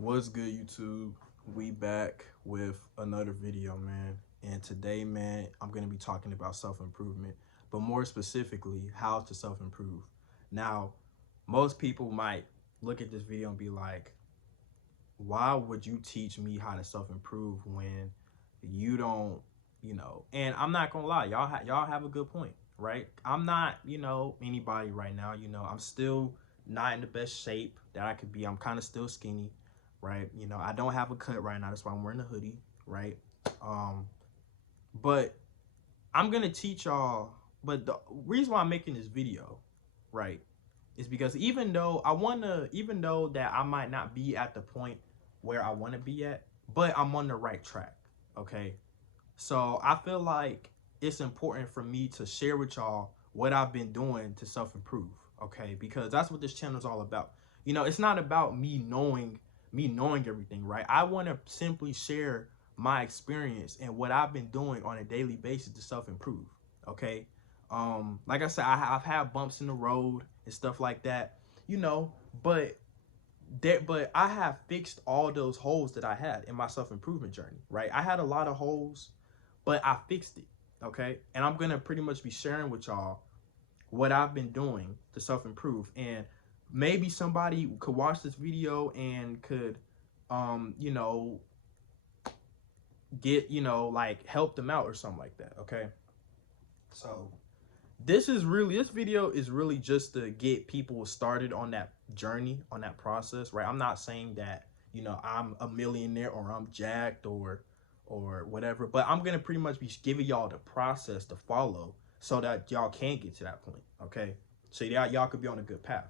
What's good, YouTube? We back with another video, man. And today, man, I'm gonna be talking about self-improvement, but more specifically, how to self-improve. Now, most people might look at this video and be like, why would you teach me how to self-improve when you don't, and I'm not gonna lie, y'all have a good point, right? I'm not, anybody right now, I'm still not in the best shape that I could be. I'm kind of still skinny, right? I don't have a cut right now. That's why I'm wearing a hoodie, right? Um, but I'm gonna teach y'all. But the reason why I'm making this video, right, is because even though that I might not be at the point where I want to be at, but I'm on the right track. Okay, so I feel like it's important for me to share with y'all what I've been doing to self-improve. Okay, because that's what this channel is all about. It's not about me knowing everything, right? I want to simply share my experience and what I've been doing on a daily basis to self-improve. Okay. Like I said, I've had bumps in the road and stuff like that, you know, but but I have fixed all those holes that I had in my self-improvement journey, right? I had a lot of holes, but I fixed it. Okay. And I'm gonna pretty much be sharing with y'all what I've been doing to self-improve. And maybe somebody could watch this video and could you know, get, like help them out or something like that. Okay. So this video is really just to get people started on that journey, on that process, right? I'm not saying that, I'm a millionaire or I'm jacked or whatever, but I'm gonna pretty much be giving y'all the process to follow so that y'all can get to that point. Okay. So y'all could be on a good path.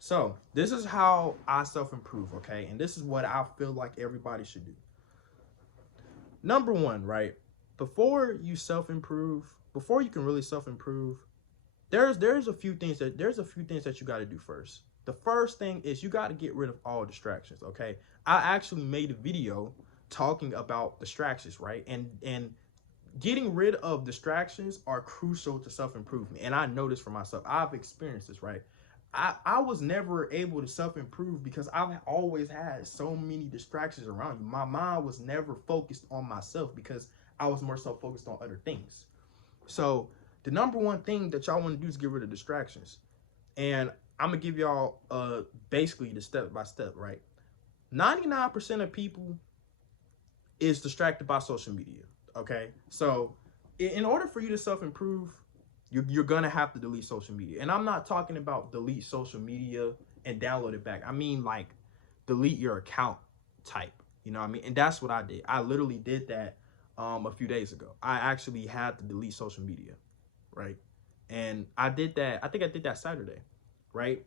So this is how I self-improve, okay? And this is what I feel like everybody should do. Number one, right? Before you can really self-improve, there's a few things that you got to do first. The first thing is you got to get rid of all distractions. Okay, I actually made a video talking about distractions, right? And getting rid of distractions are crucial to self-improvement. And I know this for myself. I've experienced this, right? I was never able to self-improve because I've always had so many distractions around you. My mind was never focused on myself because I was more so focused on other things. So the number one thing that y'all want to do is get rid of distractions. And I'm gonna give y'all basically the step by step, right? 99% of people is distracted by social media. Okay. So in order for you to self-improve, you're gonna have to delete social media. And I'm not talking about delete social media and download it back. I mean like delete your account type. You know what I mean? And that's what I did. I literally did that a few days ago. I actually had to delete social media, right? And I did that. I think I did that Saturday, right?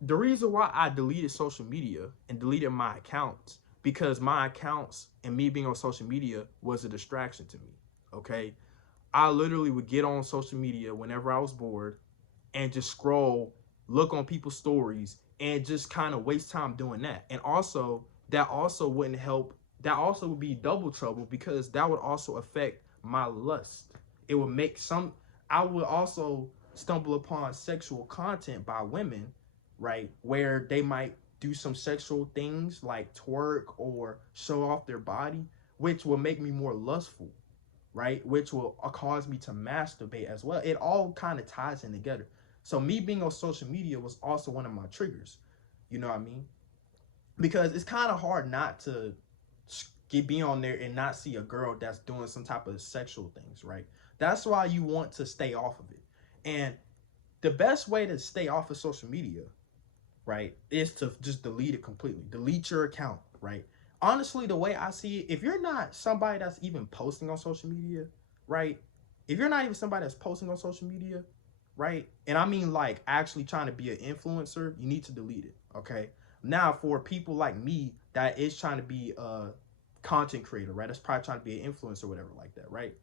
The reason why I deleted social media and deleted my accounts because my accounts and me being on social media was a distraction to me. Okay. I literally would get on social media whenever I was bored and just scroll, look on people's stories, and just kind of waste time doing that. And also, that also wouldn't help. That also would be double trouble because that would also affect my lust. It would make I would also stumble upon sexual content by women, right? Where they might do some sexual things like twerk or show off their body, which will make me more lustful, right? Which will cause me to masturbate as well. It all kind of ties in together. So me being on social media was also one of my triggers. You know what I mean? Because it's kind of hard not to be on there and not see a girl that's doing some type of sexual things, right? That's why you want to stay off of it. And the best way to stay off of social media, right, is to just delete it completely. Delete your account, right? Honestly, the way I see it, if you're not somebody that's even posting on social media, right? If you're not even somebody that's posting on social media, right? And I mean like actually trying to be an influencer, you need to delete it, okay? Now for people like me that is trying to be a content creator, right? That's probably trying to be an influencer or whatever like that, right?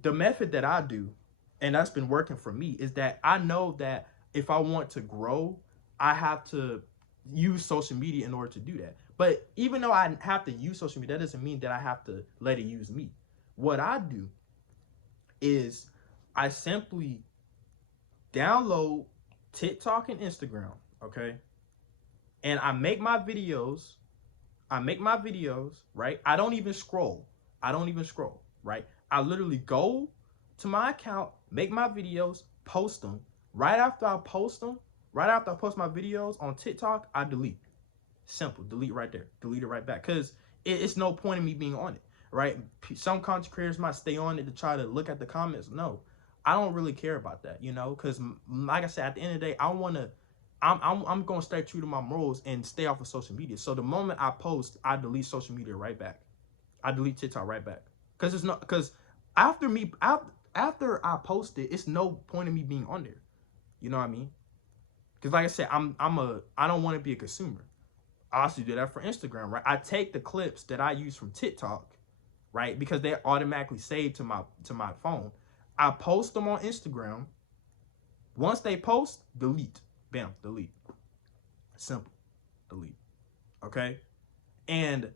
The method that I do, and that's been working for me, is that I know that if I want to grow, I have to use social media in order to do that. But even though I have to use social media, that doesn't mean that I have to let it use me. What I do is I simply download TikTok and Instagram, okay? and I make my videos. Right? I don't even scroll. Right? I literally go to my account, make my videos, post them. Right after I post them, right after I post my videos on TikTok, I delete. Simple. Delete right there. Delete it right back. Because it's no point in me being on it. Right? Some content creators might stay on it to try to look at the comments. No, I don't really care about that, because like I said, at the end of the day, I'm gonna stay true to my morals and stay off of social media. So the moment I post, I delete social media right back. I delete TikTok right back. Because after me after I post it, it's no point in me being on there. You know what I mean? Because like I said, I don't want to be a consumer. I also do that for Instagram, right? I take the clips that I use from TikTok, right? Because they're automatically saved to my phone. I post them on Instagram. Once they post, delete. Bam, delete. Simple. Delete. Okay? And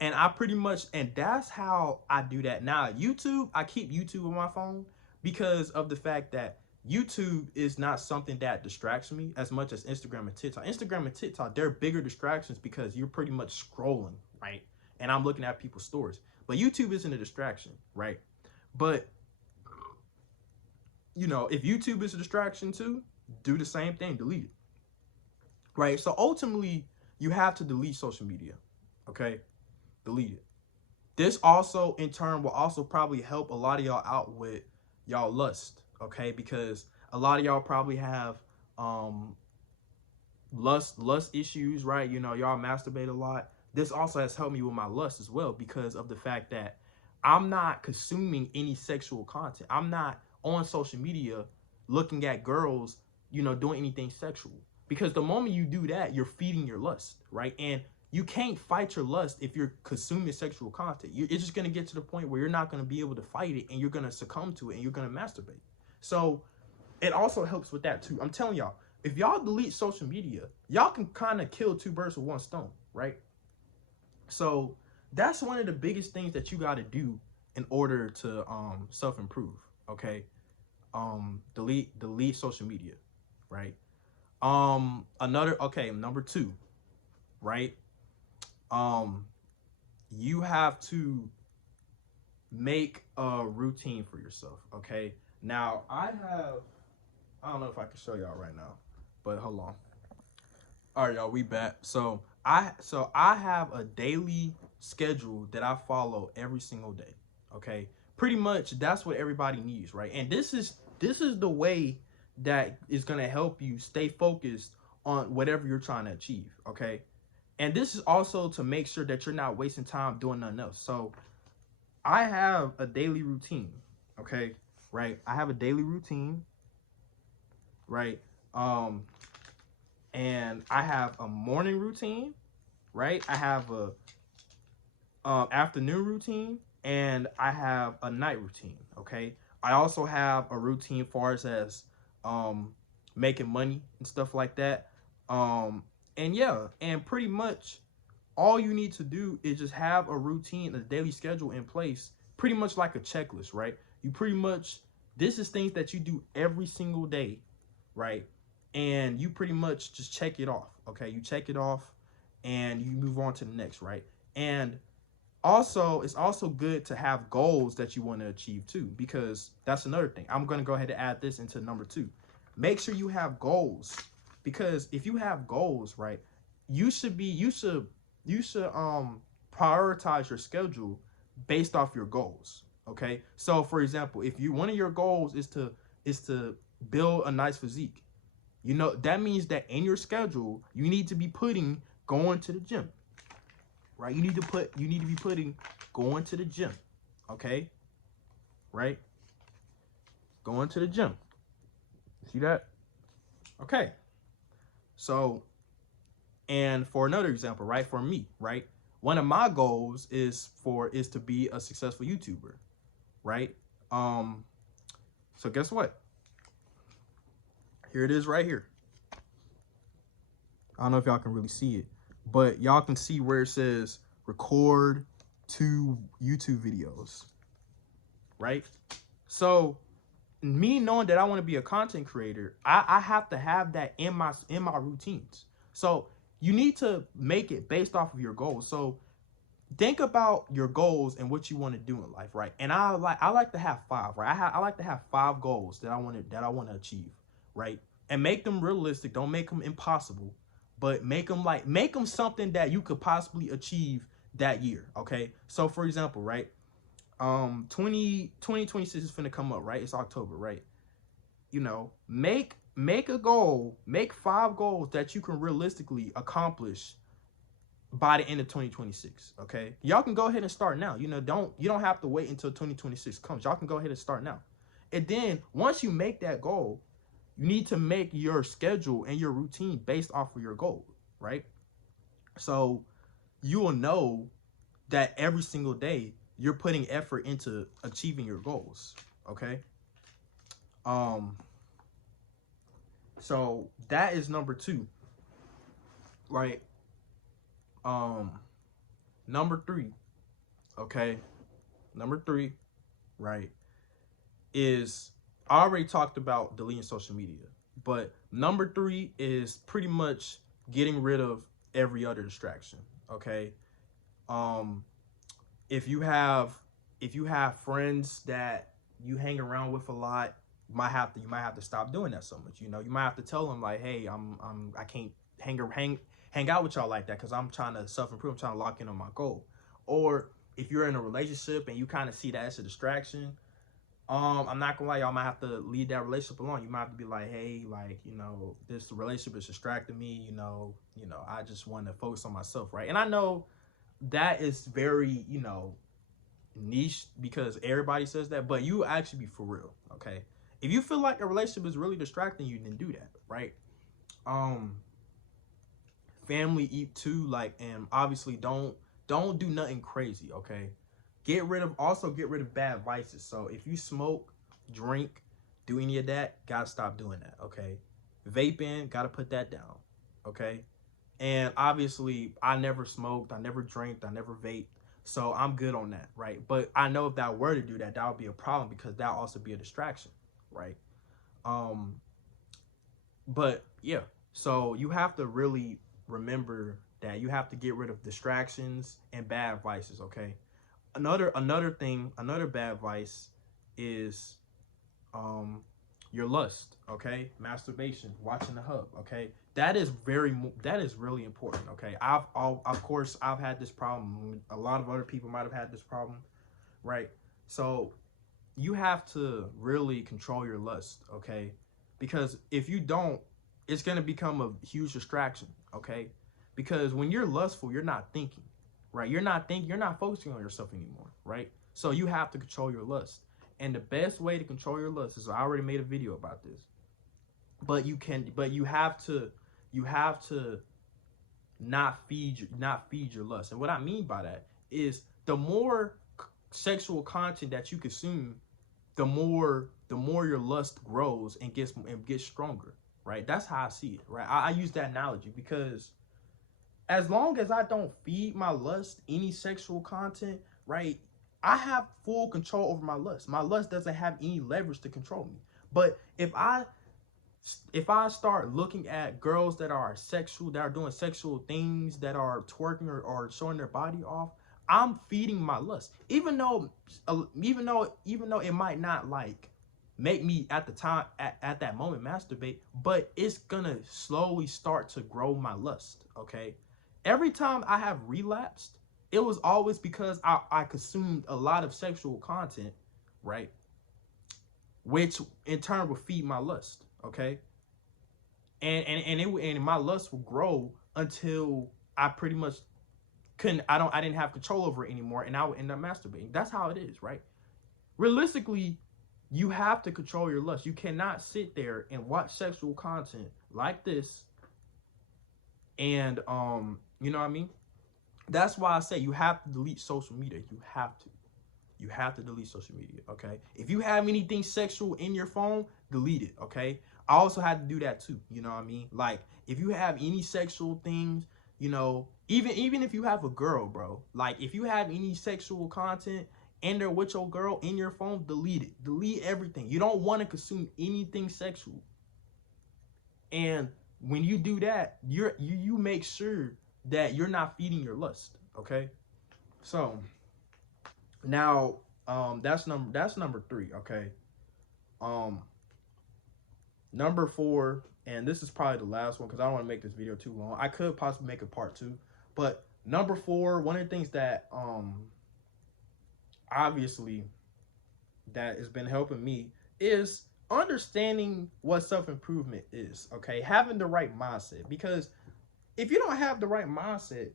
I pretty much, and that's how I do that. Now, YouTube, I keep YouTube on my phone because of the fact that YouTube is not something that distracts me as much as Instagram and TikTok. Instagram and TikTok, they're bigger distractions because you're pretty much scrolling, right? And I'm looking at people's stories. But YouTube isn't a distraction, right? But, if YouTube is a distraction too, do the same thing, delete it, right? So ultimately, you have to delete social media, okay? Delete it. This also, in turn, will also probably help a lot of y'all out with y'all lust, okay? Because a lot of y'all probably have lust issues, right? Y'all masturbate a lot. This also has helped me with my lust as well because of the fact that I'm not consuming any sexual content. I'm not on social media looking at girls, doing anything sexual. Because the moment you do that, you're feeding your lust, right? And you can't fight your lust if you're consuming sexual content. It's just going to get to the point where you're not going to be able to fight it and you're going to succumb to it and you're going to masturbate. So it also helps with that too. I'm telling y'all, if y'all delete social media, y'all can kind of kill two birds with one stone, right? So that's one of the biggest things that you got to do in order to self-improve, okay? Delete social media, right? Number 2, right? You have to make a routine for yourself, okay? Now, I don't know if I can show y'all right now, but hold on. All right, y'all, we back. So I have a daily schedule that I follow every single day, okay? Pretty much that's what everybody needs, right? And this is the way that is going to help you stay focused on whatever you're trying to achieve, okay? And this is also to make sure that you're not wasting time doing nothing else. So I have a daily routine, okay? Right? I have a daily routine, right? And I have a morning routine, right? I have a afternoon routine, and I have a night routine, okay? I also have a routine far as making money and stuff like that. And yeah, and pretty much all you need to do is just have a routine, a daily schedule in place, pretty much like a checklist, right? This is things that you do every single day, right? And you pretty much just check it off, okay? You check it off and you move on to the next, right? And also, it's also good to have goals that you want to achieve too, because that's another thing. I'm going to go ahead and add this into number 2. Make sure you have goals, because if you have goals, right, you should prioritize your schedule based off your goals, okay? So for example, if one of your goals is to build a nice physique, that means that in your schedule you need to be putting going to the gym, right? You need to be putting going to the gym, okay? Right? Going to the gym. See that? Okay. So, and for another example, right? For me, right? One of my goals is to be a successful YouTuber, right? So guess what? Here it is right here. I don't know if y'all can really see it, but y'all can see where it says record 2 YouTube videos, right? So me knowing that I want to be a content creator, I have to have that in my routines. So you need to make it based off of your goals. So think about your goals and what you want to do in life, right? And I like to have five, right? I like to have five goals that I want to achieve, right? And make them realistic. Don't make them impossible, but make them something that you could possibly achieve that year. Okay. So for example, right? 2026 is finna come up, right? It's October, right? You know, make a goal, make five goals that you can realistically accomplish by the end of 2026. Okay, y'all can go ahead and start now. You don't have to wait until 2026 comes. Y'all can go ahead and start now. And then once you make that goal, you need to make your schedule and your routine based off of your goal, right? So you will know that every single day you're putting effort into achieving your goals. Okay. um so that is number two, right? um Number three, okay, number three, right, is, I already talked about deleting social media, but number three is pretty much getting rid of every other distraction. Okay. um if you have friends that you hang around with a lot, you might have to stop doing that so much. You might have to tell them like, hey, I can't hang out with y'all like that because I'm trying to self-improve. I'm trying to lock in on my goal. Or if you're in a relationship and you kind of see that as a distraction, I'm not gonna lie, y'all might have to leave that relationship alone. You might have to be like, hey, like, this relationship is distracting me, I just want to focus on myself, right? And I know that is very, niche because everybody says that, but you actually be for real, okay? If you feel like a relationship is really distracting you, then do that, right? Um, Family eat too, like, and obviously don't do nothing crazy, okay? Get rid of bad vices. So if you smoke, drink, do any of that, gotta stop doing that, okay? Vaping, gotta put that down, okay? And obviously, I never smoked, I never drank, I never vaped, so I'm good on that, right? But I know if that were to do that, that would be a problem because that also be a distraction, right? Um, but yeah, so you have to really remember that you have to get rid of distractions and bad vices, okay? Another bad vice is um your lust, okay? Masturbation, watching the hub, okay? That is really important, okay? Of course I've had this problem. A lot of other people might have had this problem, right? So you have to really control your lust, okay? Because if you don't, it's going to become a huge distraction, okay? Because when you're lustful, you're not thinking, right? You're not focusing on yourself anymore, right? So you have to control your lust. And the best way to control your lust is, I already made a video about this. But you have to not feed your lust. And what I mean by that is, the more sexual content that you consume, the more your lust grows and gets stronger, right? That's how I see it, right? I use that analogy because as long as I don't feed my lust any sexual content, right, I have full control over my lust. My lust doesn't have any leverage to control me. But if I start looking at girls that are doing sexual things, that are twerking or showing their body off, I'm feeding my lust. Even though it might not like make me at the time at that moment masturbate, but it's gonna slowly start to grow my lust, okay? Every time I have relapsed, it was always because I consumed a lot of sexual content, right? Which in turn would feed my lust, okay? And my lust will grow until I pretty much I didn't have control over it anymore, and I would end up masturbating. That's how it is, right? Realistically, you have to control your lust. You cannot sit there and watch sexual content like this and you know what I mean? That's why I say you have to delete social media. You have to delete social media, okay? If you have anything sexual in your phone, delete it, okay? I also had to do that too, you know what I mean? Like, if you have any sexual things, even if you have a girl, bro, like, if you have any sexual content in there with your girl in your phone, delete it. Delete everything. You don't want to consume anything sexual. And when you do that, you make sure that you're not feeding your lust. Okay. So now that's number three. Okay. Um Number four, and this is probably the last one because I don't want to make this video too long. I could possibly make a part two, but number four, one of the things that obviously that has been helping me is understanding what self-improvement is. Okay, having the right mindset, because if you don't have the right mindset,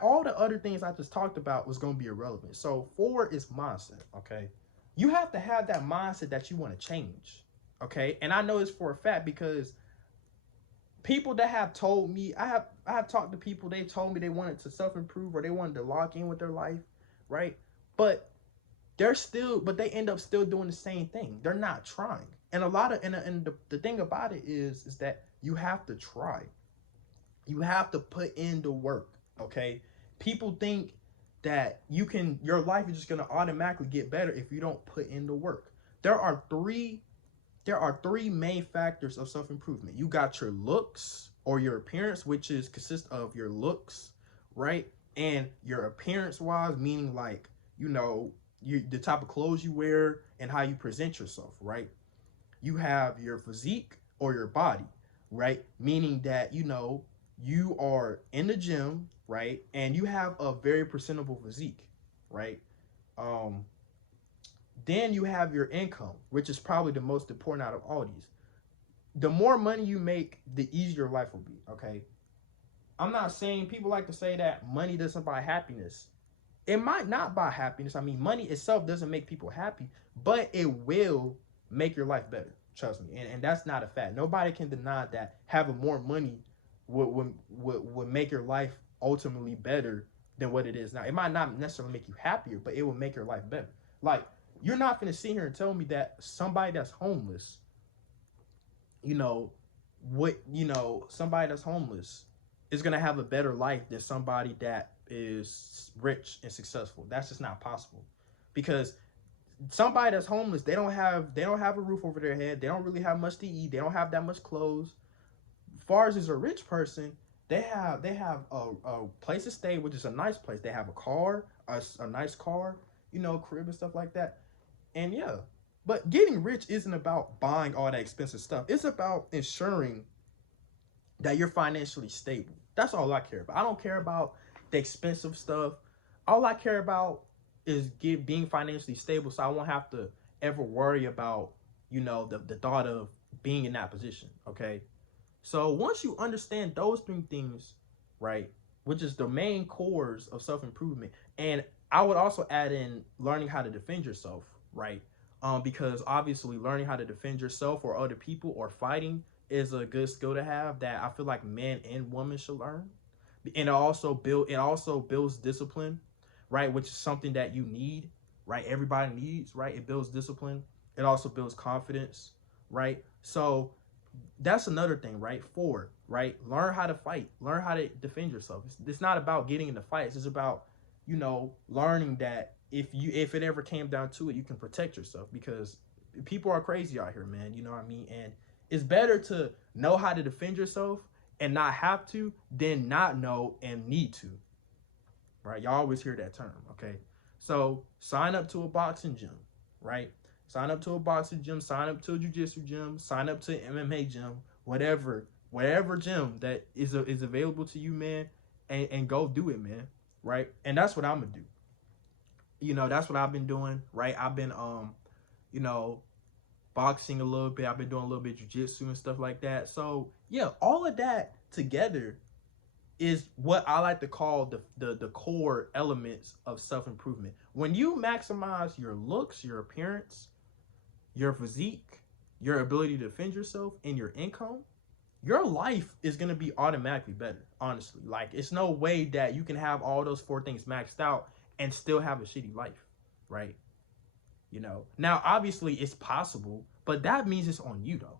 all the other things I just talked about was going to be irrelevant. So four is mindset. Okay, you have to have that mindset that you want to change. Okay, and I know it's for a fact because people that have told me, I have talked to people, they've told me they wanted to self-improve or they wanted to lock in with their life, right? But they end up still doing the same thing. They're not trying. And a lot of and the thing about it is that you have to try. You have to put in the work. Okay. People think that your life is just gonna automatically get better if you don't put in the work. There are three main factors of self-improvement. You got your looks or your appearance, which consists of your looks, right? And your appearance wise, meaning like, the type of clothes you wear and how you present yourself, right? You have your physique or your body, right? Meaning that, you are in the gym, right? And you have a very presentable physique, right? Then you have your income, which is probably the most important out of all these. The more money you make, the easier life will be, okay? I'm not saying, people like to say that money doesn't buy happiness. It might not buy happiness. I mean, money itself doesn't make people happy, but it will make your life better. Trust me. And that's not a fact. Nobody can deny that having more money would make your life ultimately better than what it is now. It might not necessarily make you happier, but it will make your life better. Like, you're not going to sit here and tell me that somebody that's homeless, somebody that's homeless is going to have a better life than somebody that is rich and successful. That's just not possible, because somebody that's homeless, they don't have a roof over their head. They don't really have much to eat. They don't have that much clothes. As far as a rich person, they have a place to stay, which is a nice place. They have a car, a nice car, crib and stuff like that. And yeah, but getting rich isn't about buying all that expensive stuff. It's about ensuring that you're financially stable. That's all I care about. I don't care about the expensive stuff. All I care about is being financially stable, so I won't have to ever worry about, the thought of being in that position. Okay. So once you understand those three things, right, which is the main cores of self-improvement, and I would also add in learning how to defend yourself, right? Because obviously learning how to defend yourself or other people or fighting is a good skill to have that I feel like men and women should learn. And it also builds discipline, right? Which is something that you need, right? Everybody needs, right? It builds discipline. It also builds confidence, right? So that's another thing, right? Four, right? Learn how to fight. Learn how to defend yourself. It's not about getting into fights. It's about, learning that if it ever came down to it, you can protect yourself, because people are crazy out here, man. You know what I mean? And it's better to know how to defend yourself and not have to than not know and need to, right? Y'all always hear that term, okay? So sign up to a boxing gym, right? Sign up to a boxing gym, sign up to a jiu-jitsu gym, sign up to an MMA gym, whatever gym that is available to you, man, and go do it, man, right? And that's what I'm gonna do. That's what I've been doing, right? I've been boxing a little bit. I've been doing a little bit of jiu-jitsu and stuff like that. So yeah, all of that together is what I like to call the core elements of self-improvement. When you maximize your looks, your appearance, your physique, your ability to defend yourself, and your income, your life is going to be automatically better, honestly. Like, it's no way that you can have all those four things maxed out and still have a shitty life, right? Now, obviously, it's possible, but that means it's on you, though.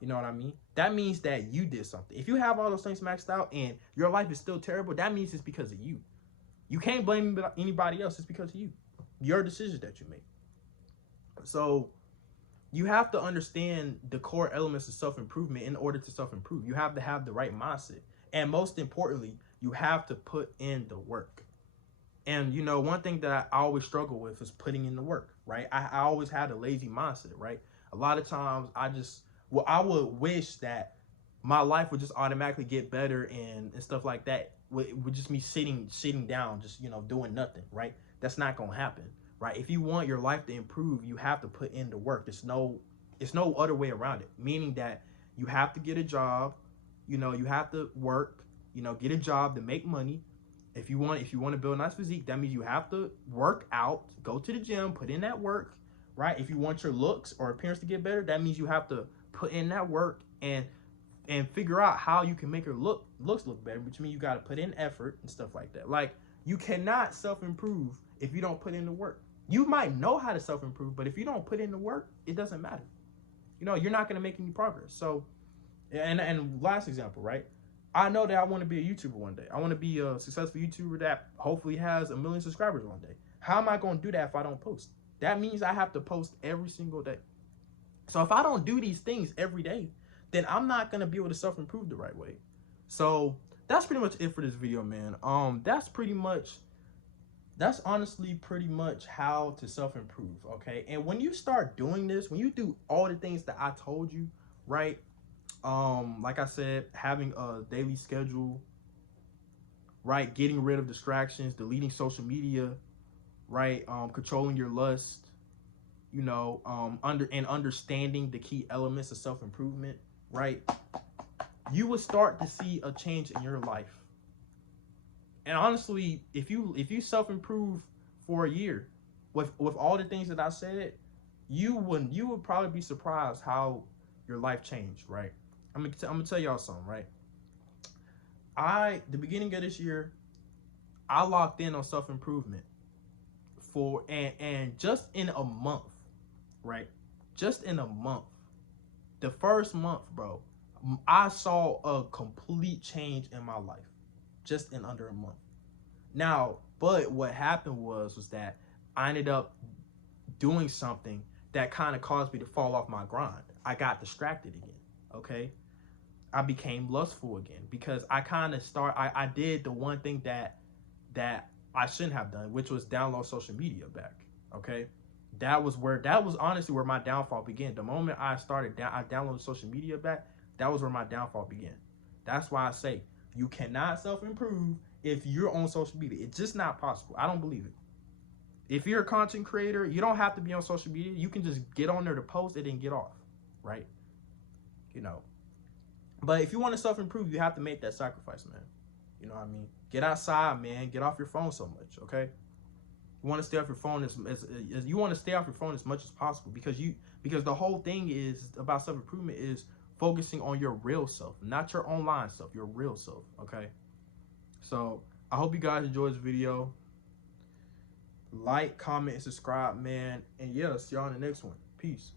You know what I mean? That means that you did something. If you have all those things maxed out and your life is still terrible, that means it's because of you. You can't blame anybody else. It's because of you. Your decisions that you make. So, you have to understand the core elements of self-improvement in order to self-improve. You have to have the right mindset. And most importantly, you have to put in the work. And you know, one thing that I always struggle with is putting in the work, right? I always had a lazy mindset, right? A lot of times I would wish that my life would just automatically get better and stuff like that. With just me sitting down, just, you know, doing nothing, right? That's not gonna happen, right? If you want your life to improve, you have to put in the work. It's no other way around it. Meaning that you have to get a job, you know, you have to work, you know, get a job to make money. If you want to build a nice physique, that means you have to work out, go to the gym, put in that work, right? If you want your looks or appearance to get better, that means you have to put in that work and figure out how you can make your looks look better, which means you got to put in effort and stuff like that. Like, you cannot self-improve if you don't put in the work. You might know how to self-improve, but if you don't put in the work, it doesn't matter. You know, you're not going to make any progress. So, and last example, right? I know that I want to be a YouTuber one day. I want to be a successful YouTuber that hopefully has 1 million subscribers one day. How am I going to do that if I don't post? That means I have to post every single day. So if I don't do these things every day, then I'm not going to be able to self-improve the right way. So that's pretty much it for this video, man. That's honestly pretty much how to self-improve, okay? And when you start doing this, when you do all the things that I told you, right? Like I said, having a daily schedule, right? Getting rid of distractions, deleting social media, right? Controlling your lust, you know, understanding the key elements of self-improvement, right? You will start to see a change in your life. And honestly, if you self-improve for a year with all the things that I said, you would probably be surprised how your life changed, right? I'm gonna tell y'all something, right? The beginning of this year, I locked in on self-improvement and just in a month, right? Just in a month, the first month, bro, I saw a complete change in my life just in under a month. Now, but what happened was that I ended up doing something that kind of caused me to fall off my grind. I got distracted again, okay? I became lustful again because I did the one thing that I shouldn't have done, which was download social media back, okay? That was honestly where my downfall began. The moment I downloaded social media back, that was where my downfall began. That's why I say you cannot self-improve if you're on social media. It's just not possible. I don't believe it. If you're a content creator, you don't have to be on social media. You can just get on there to post it and get off, right? You know. But if you want to self-improve, you have to make that sacrifice, man. You know what I mean? Get outside, man. Get off your phone so much, okay? You want to stay off your phone as much as possible because the whole thing is about self-improvement is focusing on your real self, not your online self, your real self, okay? So I hope you guys enjoyed this video. Like, comment, and subscribe, man. And yeah, see y'all in the next one. Peace.